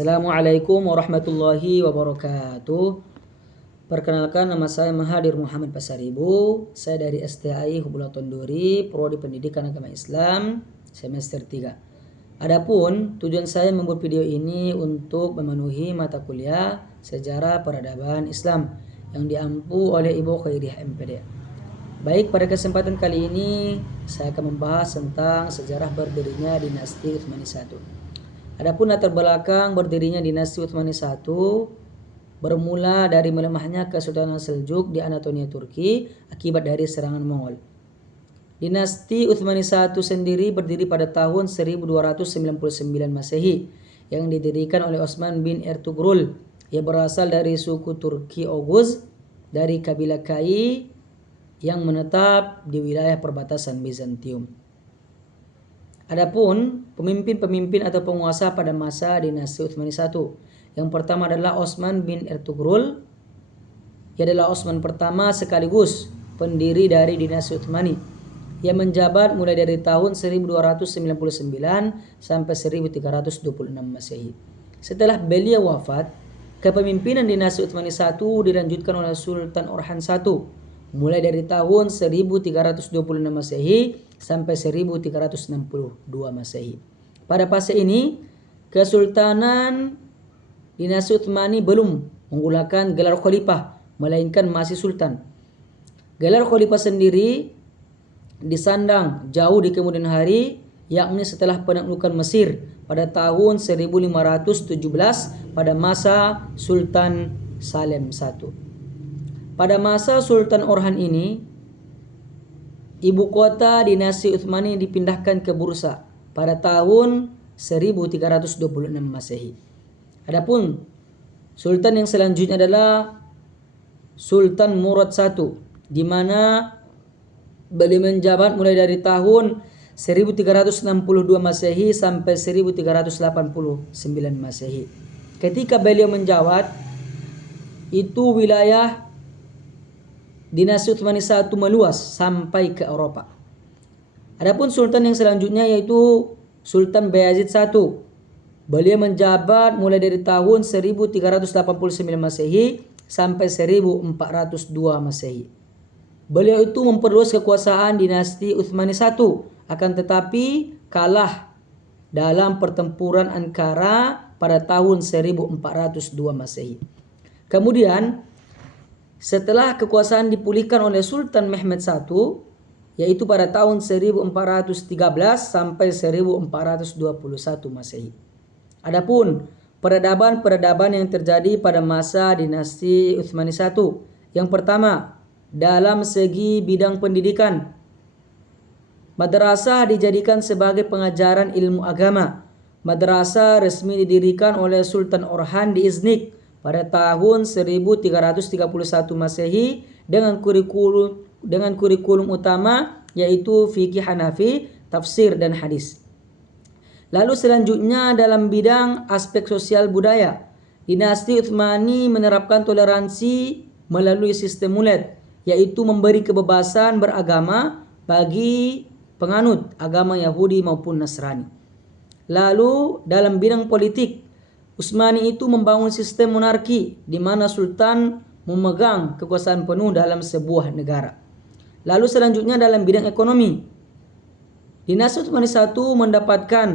Assalamualaikum warahmatullahi wabarakatuh. Perkenalkan, nama saya Mahadir Muhammad Pasaribu. Saya dari STAI Hubulaton Duri, Prodi Pendidikan Agama Islam, semester 3. Adapun tujuan saya membuat video ini untuk memenuhi mata kuliah Sejarah Peradaban Islam yang diampu oleh Ibu Khairiyah MPD. Baik, pada kesempatan kali ini saya akan membahas tentang sejarah berdirinya dinasti Utsmani I. Adapun latar belakang berdirinya dinasti Utsmani I bermula dari melemahnya Kesultanan Seljuk di Anatolia Turki akibat dari serangan Mongol. Dinasti Utsmani I sendiri berdiri pada tahun 1299 Masehi yang didirikan oleh Osman bin Ertugrul. Ia berasal dari suku Turki Oghuz dari kabilah Kai yang menetap di wilayah perbatasan Bizantium. Adapun pemimpin-pemimpin atau penguasa pada masa dinasti Utsmani I, yang pertama adalah Osman bin Ertugrul. Ia adalah Osman pertama sekaligus pendiri dari dinasti Utsmani. Ia menjabat mulai dari tahun 1299 sampai 1326 Masehi. Setelah beliau wafat, kepemimpinan dinasti Utsmani I dilanjutkan oleh Sultan Orhan I mulai dari tahun 1326 Masehi sampai 1362 Masehi. Pada fase ini, Kesultanan dinasti Utsmani belum menggunakan gelar khalifah, melainkan masih sultan. Gelar khalifah sendiri disandang jauh di kemudian hari, yakni setelah penaklukan Mesir pada tahun 1517 pada masa Sultan Salem I. Pada masa Sultan Orhan ini, ibu kota dinasti Utsmani dipindahkan ke Bursa pada tahun 1326 Masehi. Adapun sultan yang selanjutnya adalah Sultan Murad I, di mana beliau menjabat mulai dari tahun 1362 Masehi sampai 1389 Masehi. Ketika beliau menjabat, itu wilayah dinasti Utsmani I meluas sampai ke Eropa. Adapun sultan yang selanjutnya yaitu Sultan Bayezid I. Beliau menjabat mulai dari tahun 1389 Masehi sampai 1402 Masehi. Beliau itu memperluas kekuasaan dinasti Utsmani I, akan tetapi kalah dalam pertempuran Ankara pada tahun 1402 Masehi. Kemudian setelah kekuasaan dipulihkan oleh Sultan Mehmed I, yaitu pada tahun 1413 sampai 1421 Masehi. Adapun peradaban-peradaban yang terjadi pada masa dinasti Utsmani I, yang pertama dalam segi bidang pendidikan, madrasah dijadikan sebagai pengajaran ilmu agama. Madrasah resmi didirikan oleh Sultan Orhan di Iznik pada tahun 1331 Masehi dengan kurikulum utama yaitu fikih Hanafi, tafsir dan hadis. Lalu selanjutnya dalam bidang aspek sosial budaya, dinasti Utsmani menerapkan toleransi melalui sistem mulad, yaitu memberi kebebasan beragama bagi penganut agama Yahudi maupun Nasrani. Lalu dalam bidang politik, Utsmani itu membangun sistem monarki di mana sultan memegang kekuasaan penuh dalam sebuah negara. Lalu selanjutnya dalam bidang ekonomi, dinasti Utsmani I mendapatkan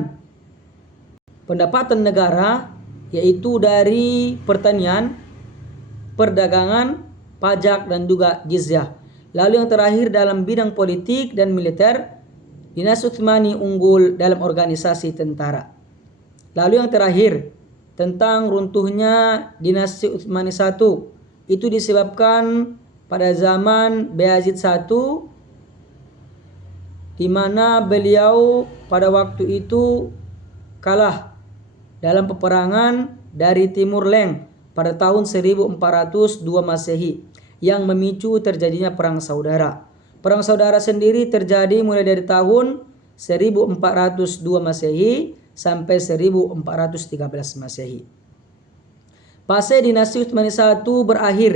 pendapatan negara yaitu dari pertanian, perdagangan, pajak dan juga jizyah. Lalu yang terakhir dalam bidang politik dan militer, dinasti Utsmani unggul dalam organisasi tentara. Lalu yang terakhir tentang runtuhnya dinasti Utsmani I, itu disebabkan pada zaman Bayezid I, di mana beliau pada waktu itu kalah dalam peperangan dari Timur Leng pada tahun 1402 Masehi yang memicu terjadinya perang saudara. Perang saudara sendiri terjadi mulai dari tahun 1402 Masehi sampai 1413 Masehi. Fase dinasti Utsmani I berakhir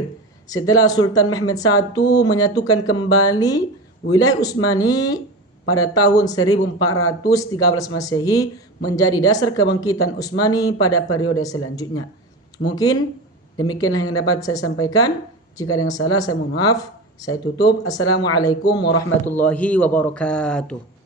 setelah Sultan Mehmed I menyatukan kembali wilayah Utsmani pada tahun 1413 Masehi menjadi dasar kebangkitan Utsmani pada periode selanjutnya. Mungkin demikianlah yang dapat saya sampaikan. Jika ada yang salah saya mohon maaf. Saya tutup. Assalamualaikum warahmatullahi wabarakatuh.